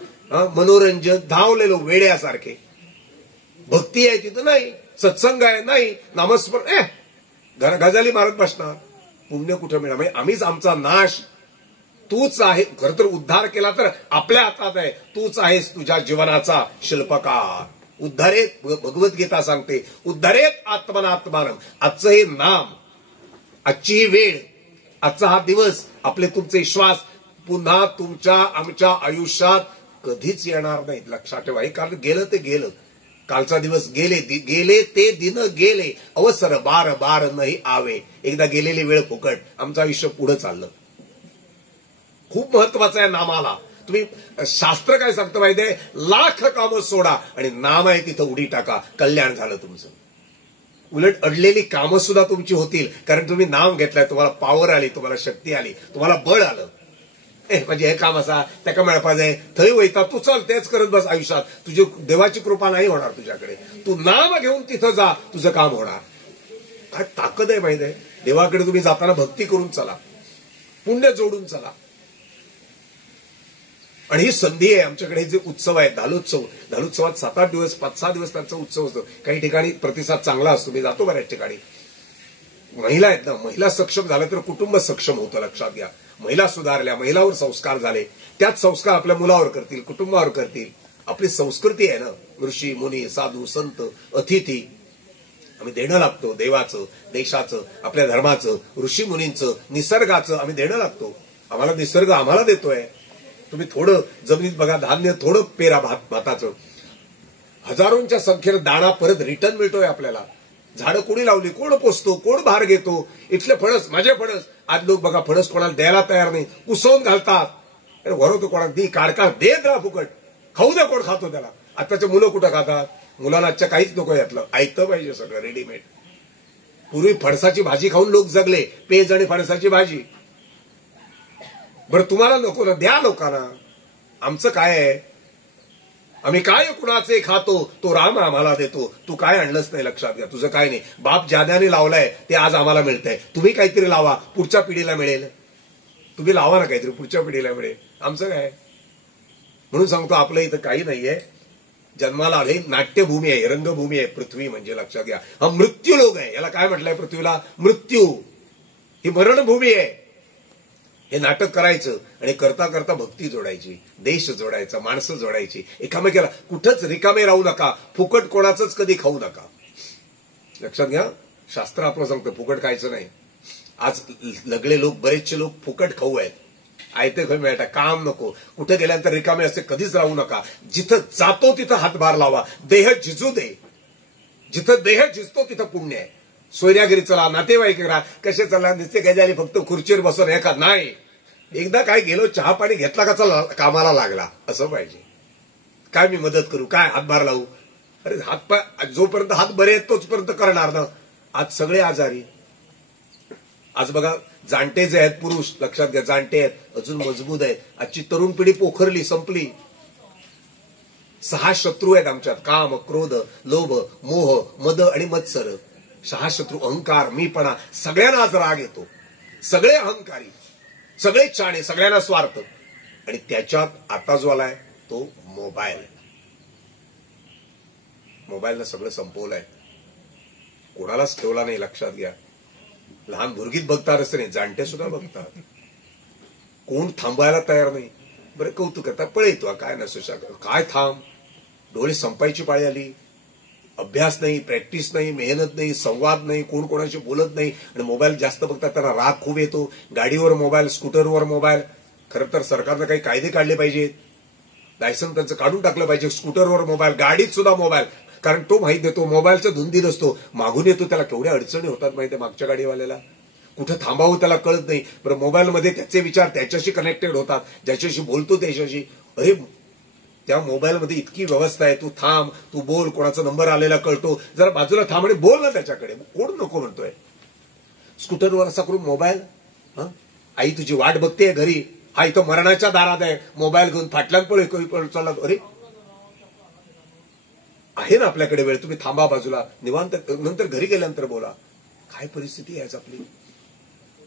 मनोरंजन, धावलेलो वेड्यासारखे. भक्ती आहे तिथं नाही, सत्संग आहे नाही, नामस्मरण गजाली मारत बसणार, पुण्य कुठं मिळणार? म्हणजे आम्हीच आमचा नाश. तूच आहे, खरं तर उद्धार केला तर आपल्या हातात आहे. तूच आहेस तुझ्या जीवनाचा शिल्पकार. उद्धारेत, भगवद्गीता सांगते, उद्धारेत आत्मनात्मानं. आजचं हे नाम, आजची ही वेळ, आजचा हा दिवस, आपले तुमचे श्वास पुन्हा तुमच्या आमच्या आयुष्यात कधीच येणार नाहीत, लक्षात ठेवा. हे कारण गेलं ते गेलं. कालचा दिवस गेले ते दिन गेले, अवसर बार बार नाही आवे. एकदा गेलेली वेळ फुकट. आमचं आयुष्य पुढे चाललं. खूप महत्वाचं आहे नामाला. तुम्ही शास्त्र काय सांगतं माहितीये, लाख कामं सोडा आणि नाम आहे तिथं उडी टाका, कल्याण झालं तुमचं. उलट अडलेली कामं सुद्धा तुमची होतील, कारण तुम्ही नाम घेतलंय. तुम्हाला पॉवर आली, तुम्हाला शक्ती आली, तुम्हाला बळ आलं. म्हणजे हे काम असा त्या का मिळपायचंय, थंय वैता तू चल तेच करत बस आयुष्यात. तुझी देवाची कृपा नाही होणार तुझ्याकडे. तू नाम घेऊन तिथं जा, तुझं काम होणार. काय ताकद आहे माहिती आहे. देवाकडे तुम्ही जाताना भक्ती करून चला, पुण्य जोडून चला. आणि ही संधी आहे. आमच्याकडे जे उत्सव आहे, धालोत्सवात 7-8 दिवस, 5-6 दिवस त्यांचा उत्सव असतो. काही ठिकाणी प्रतिसाद चांगला असतो. मी जातो बऱ्याच ठिकाणी. महिला आहेत ना, महिला सक्षम झाल्या तर कुटुंब सक्षम होतं, लक्षात घ्या. महिला सुधारल्या, महिलावर संस्कार झाले, त्याच संस्कार आपल्या मुलावर करतील, कुटुंबावर करतील. आपली संस्कृती आहे ना, ऋषी मुनी, साधू, संत, अतिथी, आम्ही देणं लागतो. देवाचं, देशाचं, आपल्या धर्माचं, ऋषी मुनींचं, निसर्गाचं आम्ही देणं लागतो. आम्हाला निसर्ग आम्हाला देतोय. तुम्ही थोडं जमिनीत बघा, धान्य थोडं पेरा भाताचं, हजारोंच्या संख्येनं दाणा परत रिटर्न मिळतोय आपल्याला. झाडं कोणी लावली, कोण पोसतो, कोण भार घेतो. इथले फणस, माझे फणस, आज लोक बघा फणस कोणाला द्यायला तयार नाही, कुसवून घालतात. वरवतो कोणाला दी काढका देत राहा फुकट, खाऊ द्या, कोण खातो त्याला. आताचे मुलं कुठं खातात? मुलांना आजच्या काहीच नको यातलं, ऐकतं पाहिजे सगळं रेडीमेड. पूर्वी फणसाची भाजी खाऊन लोक जगले, पेज आणि फणसाची भाजी. बरं तुम्हाला नको ना, द्या लोकांना. आमचं काय आहे? आम्ही काय कुणाचे खातो, तो राम आम्हाला देतो. तू काय आणलंच नाही, लक्षात घ्या. तुझं काय नाही, बाप ज्याद्याने लावलाय ते आज आम्हाला मिळतंय. तुम्ही काहीतरी लावा, पुढच्या पिढीला मिळेल. तुम्ही लावा ना काहीतरी, पुढच्या पिढीला मिळेल. आमचं काय? म्हणून सांगतो, आपलं इथं काही नाहीये. जन्माला आले नाट्यभूमी आहे, रंगभूमी आहे पृथ्वी म्हणजे, लक्षात घ्या. हा मृत्यू लोक आहे. याला काय म्हटलंय पृथ्वीला? मृत्यू. ही मरणभूमी आहे. हे नाटक करायचं आणि करता करता भक्ती जोडायची, देश जोडायचा, माणसं जोडायची, एकामेकाला. कुठंच रिकामे राहू नका, फुकट कोणाचंच कधी खाऊ नका. लक्षात घ्या, शास्त्र आपलं सांगतं फुकट खायचं नाही. आज लगले लोक, बरेचसे लोक फुकट खाऊ आहेत. आयते खाऊ मिळता, काम नको. कुठे गेल्यानंतर रिकामे असे कधीच राहू नका. जिथं जातो तिथं हातभार लावा. देह झिजू दे. जिथं देह झिजतो तिथं पुण्य आहे. सोयऱ्यागिरी चला, नातेवाईक करा, कसे चला, नुसते काय झाले फक्त खुर्चीवर बसून एका नाही. एकदा काय गेलो, चहा पाणी घेतला का चला कामाला लागला, असं पाहिजे. काय मी मदत करू, काय हातभार लावू? अरे हातपाय जोपर्यंत हात बरे आहेत तोचपर्यंत करणार ना. आज सगळे आजारी. आज बघा, जाणते जे आहेत पुरुष, लक्षात घ्या, जाणते आहेत, अजून मजबूत आहेत. आजची तरुण पिढी पोखरली, संपली. 6 शत्रू आहेत आमच्यात: काम, क्रोध, लोभ, मोह, मद आणि मत्सर. 6 शत्रू. अहंकार, मीपणा, सगळ्यांना आज राग येतो. सगळे अहंकारी, सगळे चाणे, सगळ्यांना स्वार्थ. आणि त्याच्यात आता जो आलाय तो मोबाईल. मोबाईलनं सगळं संपवलंय, कोणालाच ठेवला नाही. लक्षात घ्या. लहान मुलगीत बघतात असं नाही, जाणते सुद्धा बघतात. कोण थांबायला तयार नाही. बरं कौतुक करता, पळे तो काय नसू शकत, काय थांब. डोळे संपायची पाळी आली. अभ्यास नाही, प्रॅक्टिस नाही, मेहनत नाही, संवाद नाही, कोण कोणाशी बोलत नाही. आणि मोबाईल जास्त बघतात त्यांना राग खूप येतो. गाडीवर मोबाईल, स्कूटरवर मोबाईल. खरं तर सरकारनं काही कायदे काढले पाहिजेत. लायसन त्यांचं काढून टाकलं पाहिजे. स्कूटरवर मोबाईल, गाडीत सुद्धा मोबाईल. कारण तो माहित देतो, मोबाईलचा धुंदीत असतो, मागून येतो, त्याला केवढ्या अडचणी होतात माहितीये मागच्या गाडीवाल्याला. कुठं थांबावं त्याला कळत नाही. बरं मोबाईलमध्ये त्याचे विचार त्याच्याशी कनेक्टेड होतात, ज्याच्याशी बोलतो त्याच्याशी. अरे त्या मोबाईलमध्ये इतकी व्यवस्था आहे, तू थांब, तू बोल, कोणाचा नंबर आलेला कळतो, जरा बाजूला थांब आणि बोल ना त्याच्याकडे. कोण नको म्हणतोय? स्कूटरवर असा करून मोबाईल. आई तुझी वाट बघतेय घरी, हा इथं मरणाच्या दारात आहे, मोबाईल घेऊन फाटल्यान पळ चालला. अरे आहे ना आपल्याकडे वेळ, तुम्ही थांबा बाजूला, निवांत, नंतर घरी गेल्यानंतर बोला. काय परिस्थिती आहे आपली.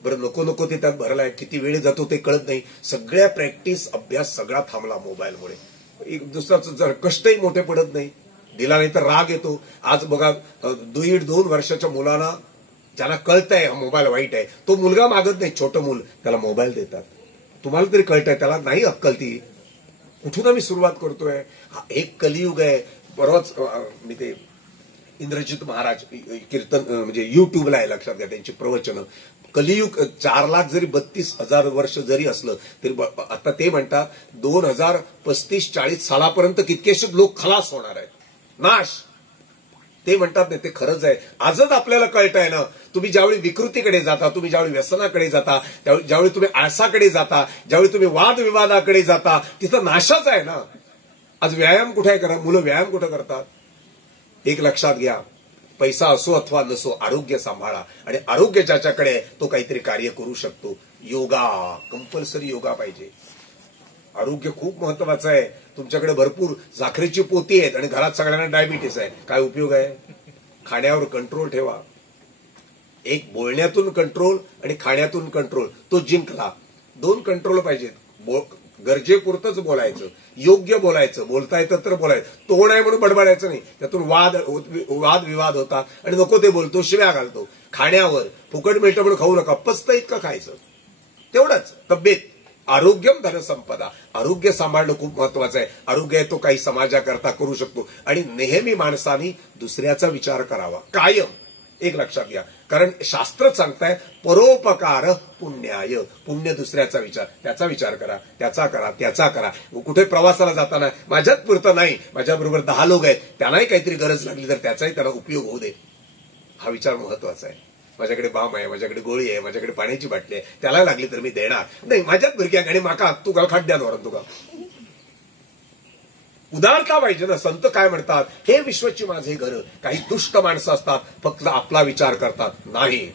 बरं नको नको ते त्यात भरलाय, किती वेळ जातो ते कळत नाही. सगळ्या प्रॅक्टिस, अभ्यास सगळा थांबला मोबाईलमुळे. एक दुसराच जर कष्टही मोठे पडत नाही, दिला नाही तर राग येतो. आज बघा 1.5-2 वर्षाच्या मुलांना, ज्यांना कळतंय मोबाईल वाईट आहे, तो मुलगा मागत नाही, छोटं मूल, त्याला मोबाईल देतात. तुम्हाला तरी कळतंय, त्याला नाही अक्कल ती. कुठून आम्ही सुरुवात करतोय? हा एक कलियुग आहे. परवाच मी ते इंद्रजित महाराज कीर्तन म्हणजे युट्यूबला आहे, लक्षात घ्या, त्यांची प्रवचनं. कलियुग 4 लाख जरी 32,000 वर्ष जरी असलं तरी आता ते म्हणतात 2035-40 सालापर्यंत कितकेशे लोक खलास होणार आहेत, नाश. ते म्हणतात नाही, ते खरंच आहे. आजच आपल्याला कळतंय ना. तुम्ही ज्यावेळी विकृतीकडे जाता, तुम्ही ज्यावेळी व्यसनाकडे जाता, ज्यावेळी तुम्ही आळसाकडे जाता, ज्यावेळी तुम्ही वादविवादाकडे जाता, तिथं नाशच आहे ना. आज व्यायाम कुठे करा, मुलं व्यायाम कुठं करतात? एक लक्षात घ्या, पैसा असो अथवा नसो, आरोग्य सांभाळा. आणि आरोग्य ज्याच्याकडे तो काहीतरी कार्य करू शकतो. योगा, कंपल्सरी योगा पाहिजे. आरोग्य खूप महत्वाचं आहे. तुमच्याकडे भरपूर साखरेची पोती आहेत आणि घरात सगळ्यांना डायबिटीस आहे, काय उपयोग आहे? खाण्यावर कंट्रोल ठेवा. एक बोलण्यातून कंट्रोल आणि खाण्यातून कंट्रोल, तो जिंकला. 2 कंट्रोल पाहिजेत. गरजेपुरतच बोलायचं, योग्य बोलायचं, बोलता येतं तर बोलायचं. तो नाही म्हणून बडबडायचं नाही, त्यातून वादविवाद होतात आणि नको ते बोलतो, शिव्या घालतो. खाण्यावर फुकट मिळतं म्हणून खाऊ नका, पचतं इतकं खायचं, तेवढंच. तब्येत, आरोग्यम धनसंपदा. आरोग्य सांभाळणं खूप महत्वाचं आहे. आरोग्य आहे तो काही समाजाकरता करू शकतो. आणि नेहमी माणसाने दुसऱ्याचा विचार करावा, कायम. एक लक्षात घ्या. कारण शास्त्रच सांगताय परोपकार पुण्याय. पुण्य दुसऱ्याचा विचार, त्याचा विचार करा, त्याचा करा, त्याचा करा. कुठे प्रवासाला जाताना माझ्याच पुरतं नाही, माझ्याबरोबर 10 लोक आहेत, त्यांनाही काहीतरी गरज लागली तर त्याचाही त्याला उपयोग होऊ दे. हा विचार महत्वाचा आहे. माझ्याकडे बाम आहे, माझ्याकडे गोळी आहे, माझ्याकडे पाण्याची बाटली आहे, त्याला लागली तर मी देणार नाही. माझ्याच भुरग्यांक आणि माका तू खड्ड्यात धोरण तुका उदारता पाहिजे ना. संत काय म्हणतात, हे विश्वाची माझे घर. काही दुष्ट माणसं असतात, फक्त आपला विचार करतात. नाही,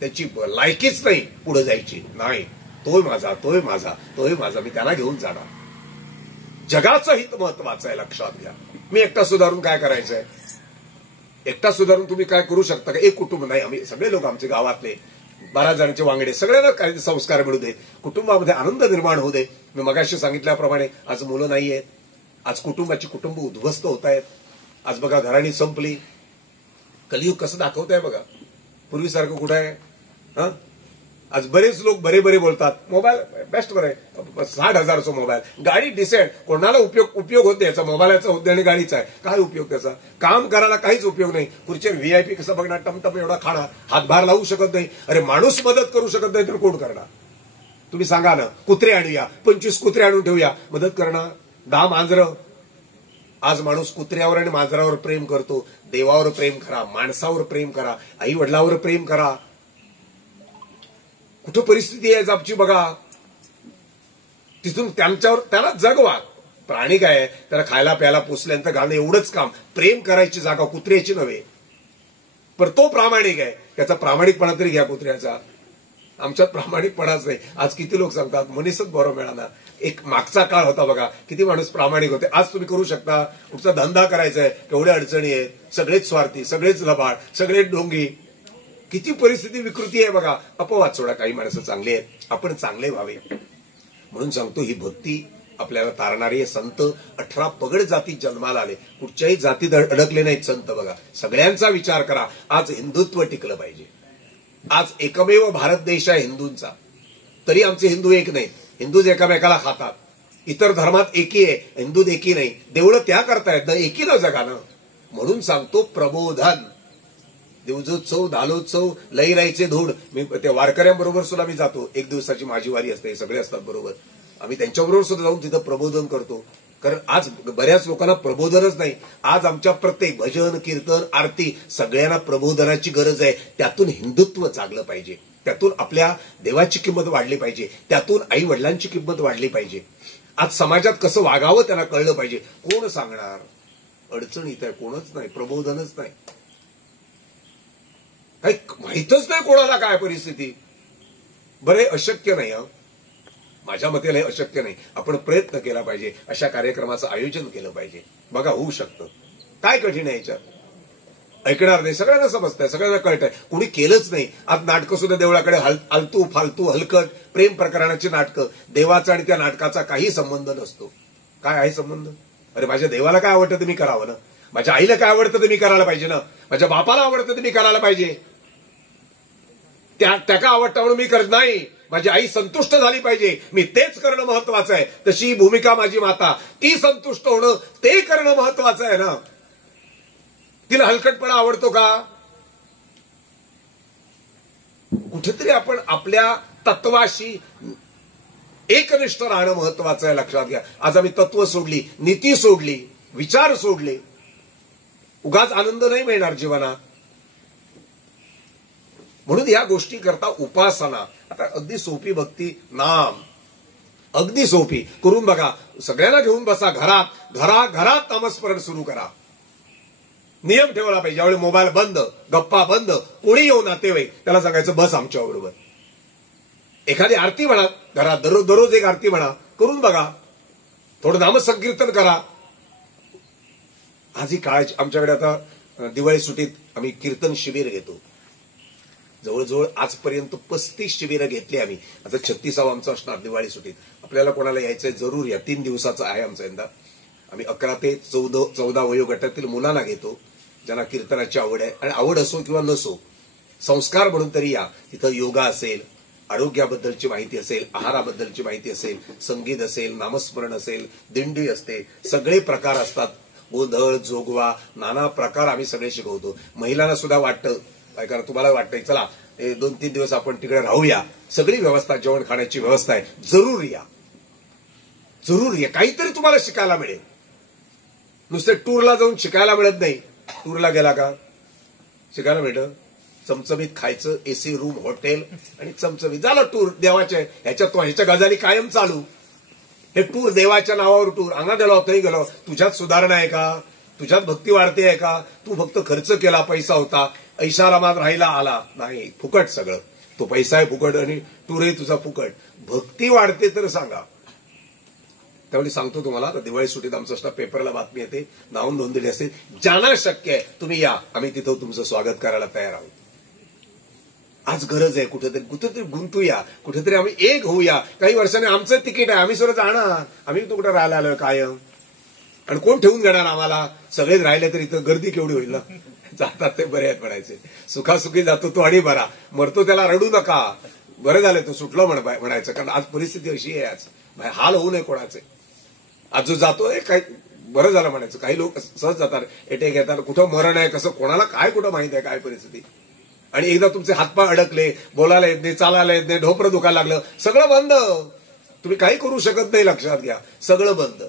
त्याची लायकीच नाही पुढे जायची. नाही, तोय माझा, तोय माझा, तोय माझा, मी त्याला घेऊन जाणार. जगाचं हित महत्वाचं आहे, लक्षात घ्या. मी एकटा सुधारून काय करायचंय? एकटा सुधारून तुम्ही काय करू शकता का? एक कुटुंब नाही, आम्ही सगळे लोक आमचे गावातले 12 जणांचे वांगडे, सगळ्यांना काही संस्कार मिळू दे, कुटुंबामध्ये आनंद निर्माण होऊ दे. मी मगाशी सांगितल्याप्रमाणे आज मुलं नाहीयेत, आज कुटुंब उद्ध्वस्त होत आहेत. आज बघा घराणी संपली. कलियुग कसं दाखवत आहे बघा. पूर्वीसारखं कुठं आहे? आज बरेच लोक बरे बोलतात. मोबाईल बेस्ट बरं आहे, 60,000चा मोबाईल, गाडी डिसेंट, कोणाला उपयोग होत नाही याचा. मोबाईलचा होत आणि गाडीचा आहे, काय उपयोग त्याचा? काम करायला काहीच उपयोग नाही. खुर्चीवर व्हीआयपी कसं बघणार, टमटम एवढा खाणार, हातभार लावू शकत नाही. अरे माणूस मदत करू शकत नाही तर कोण करणार? तुम्ही सांगा ना. कुत्रे आणूया, 25 कुत्रे आणून ठेवूया, मदत करणार? 10 मांजरं. आज माणूस कुत्र्यावर आणि मांजरावर प्रेम करतो. देवावर प्रेम करा, माणसावर प्रेम करा, आई वडिलावर प्रेम करा. कुठं परिस्थिती आहे जपची बघा, तिथून त्याला जगवा. प्राणी काय आहे, त्याला खायला प्यायला पोचल्यानंतर घालणं एवढंच काम. प्रेम करायची जागा कुत्र्याची नव्हे. पण तो प्रामाणिक आहे, त्याचा प्रामाणिकपणा तरी घ्या कुत्र्याचा. आमच्यात प्रामाणिकपणाच नाही. आज किती लोक सांगतात मनीसच बरं मिळाला. एक मागचा काळ होता बघा, किती माणूस प्रामाणिक होते. आज तुम्ही करू शकता, कुठचा धंदा करायचा आहे, केवढ्या अडचणी आहेत, सगळेच स्वार्थी, सगळेच लबाड, सगळेच ढोंगी. किती परिस्थिती विकृती आहे बघा. अपवाद सोडा, काही माणसं चांगली आहेत, आपण चांगले व्हावे म्हणून सांगतो. ही भक्ती आपल्याला तारणारे संत 18 पगड जातीत जन्माला आले, कुठच्याही जातीत अडकले नाहीत संत बघा. सगळ्यांचा विचार करा. आज हिंदुत्व टिकलं पाहिजे. आज एकमेव भारत देश आहे हिंदूंचा, तरी आमचे हिंदू एक नाहीत. हिंदूच एकामेकाला खातात. इतर धर्मात एकी आहे, हिंदूत एकी नाही. देवळं त्या करतायत ना, एकी न जगानं. म्हणून सांगतो प्रबोधन. दिवजोत्सव, दालोत्सव, लईराईचे धूड. मी त्या वारकऱ्यांबरोबर सुद्धा मी जातो. 1 दिवसाची माझी वारी असते, सगळे असतात बरोबर. आम्ही त्यांच्याबरोबर सुद्धा जाऊन तिथं प्रबोधन करतो. कारण आज बऱ्याच लोकांना प्रबोधनच नाही. आज आमच्या प्रत्येक भजन, कीर्तन, आरती सगळ्यांना प्रबोधनाची गरज आहे. त्यातून हिंदुत्व जागलं पाहिजे, त्यातून आपल्या देवाची किंमत वाढली पाहिजे, त्यातून आई वडिलांची किंमत वाढली पाहिजे. आज समाजात कसं वागावं त्यांना कळलं पाहिजे. कोण सांगणार? अडचण इथं आहे, कोणच नाही, प्रबोधनच नाही. काही माहीतच नाही कोणाला काय परिस्थिती. बरे अशक्य नाही. माझ्या मते अशक्य नाही. आपण प्रयत्न केला पाहिजे, अशा कार्यक्रमाचं आयोजन केलं पाहिजे. बघा होऊ शकतं. काय कठीण आहे याच्यात? ऐकणार नाही, सगळ्यांना समजतंय, सगळ्यांना कळतंय. कुणी केलंच नाही. आज नाटकं सुद्धा देवळाकडे आलतू फालतू हलकट प्रेम प्रकरणाची नाटकं. देवाचा आणि त्या नाटकाचा काही संबंध नसतो. काय आहे संबंध? अरे माझ्या देवाला काय आवडतं ते मी करावं ना. माझ्या आईला काय आवडतं ते मी करायला पाहिजे ना. माझ्या बापाला आवडतं ते मी करायला पाहिजे. त्याला आवडतं म्हणून मी करत नाही. माझी आई संतुष्ट झाली पाहिजे, मी तेच करणं महत्वाचं आहे. तशी भूमिका माझी माता, ती संतुष्ट होणं ते करणं महत्वाचं आहे ना. तिला हलकटपणा आवडतो का? कुठेतरी आपण आपल्या तत्वाशी एकनिष्ठ राहणं महत्वाचं आहे, लक्षात घ्या. आज आम्ही तत्व सोडली, नीती सोडली, विचार सोडले. उगाच आनंद नाही मिळणार जीवनात. म्हणून या गोष्टी करता उपासना. आता अगदी सोपी भक्ती, नाम अगदी सोपी करून बघा. सगळ्यांना घेऊन बसा घरात नामस्मरण सुरू करा. नियम ठेवला पाहिजे. ज्यावेळी मोबाईल बंद, गप्पा बंद, कोणी येऊ नातेवाईक त्याला सांगायचं बस आमच्या बरोबर. एखादी आरती म्हणा घरात, दररोज एक आरती म्हणा, करून बघा. थोडं नामसंकीर्तन करा. आज ही काळ आमच्याकडे आता दिवाळी सुट्टीत आम्ही कीर्तन शिबिर घेतो. जवळजवळ आजपर्यंत 35 शिबिरं घेतली आम्ही. आता 36वा आमचं असणार दिवाळी सुट्टीत. आपल्याला कोणाला यायचंय जरूर या. 3 दिवसाचं आहे आमचं यंदा. आम्ही 11 ते 14 वयोगटातील मुलांना घेतो, ज्यांना कीर्तनाची आवड आहे. आणि आवड असो किंवा नसो, संस्कार म्हणून तरी या. तिथं योगा असेल, आरोग्याबद्दलची माहिती असेल, आहाराबद्दलची माहिती असेल, संगीत असेल, नामस्मरण असेल, दिंडी असते, सगळे प्रकार असतात. गोंधळ, जोगवा, नाना प्रकार आम्ही सगळे शिकवतो. महिलांना सुद्धा वाटतं काय करा, तुम्हाला वाटतंय चला 2-3 दिवस आपण तिकडे राहूया, सगळी व्यवस्था, जेवण खाण्याची व्यवस्था आहे, जरूर या, जरूर या, काहीतरी तुम्हाला शिकायला मिळेल. नुसते टूरला जाऊन शिकायला मिळत नाही. टूरला गेला का शिकायला मिळतं, चमचमीत खायचं, एसी रूम, हॉटेल आणि चमचमीत झालं टूर. देवाच्या ह्याच्या गजाली कायम चालू. हे टूर देवाच्या नावावर टूर. अंगा गेलो होतही गेलो. तुझ्यात सुधारणा आहे का? तुझ्यात भक्ती वाढते आहे का? तू फक्त खर्च केला, पैसा होता, ऐशारामात राहिला, आला नाही, फुकट सगळं. तो पैसा आहे फुकट आणि टूरही तुझा फुकट. भक्ती वाढते तर सांगा. त्यावेळी सांगतो तुम्हाला, आता दिवाळी सुट्टीत आमचं स्टाफ पेपरला बातमी येते, नावून नोंदणी असते, ज्यांना शक्य आहे तुम्ही या, आम्ही तिथं तुमचं स्वागत करायला तयार आहोत. आज गरज आहे, कुठेतरी गुंतूया, कुठेतरी आम्ही एक होऊया. काही वर्षांनी आमचं तिकीट आहे, आम्ही सुद्धा जाणार. आम्ही तो कुठे राहायला आलोय कायम, आणि कोण ठेवून घेणार आम्हाला? सगळेच राहिले तर इथं गर्दी केवढी होईल ना. जातात ते बरे आहेत म्हणायचे. सुखासुखी जातो तो आणि बरा, मरतो त्याला रडू नका. बरं झालं तो सुटलो म्हणायचं, कारण आज परिस्थिती अशी आहे. आज हाल होऊ नये कोणाचे. आज जो जातोय काही बरं झालं म्हणायचं. काही लोक सहज जातात, एटे घेतात, कुठं मरण आहे, कसं, कोणाला काय कुठं माहिती आहे काय परिस्थिती. आणि एकदा तुमचे हातपाय अडकले, बोलायला येत नाही, चालायला येत नाही, ढोपरं दुखायला लागलं, सगळं बंद. तुम्ही काही करू शकत नाही, लक्षात घ्या, सगळं बंद.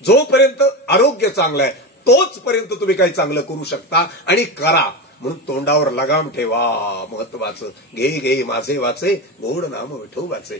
जोपर्यंत आरोग्य चांगलं आहे तोचपर्यंत तुम्ही काही चांगलं करू शकता आणि करा. म्हणून तोंडावर लगाम ठेवा, महत्वाचं. घे घे माझे वाचे, गोड नाम विठोबाचे.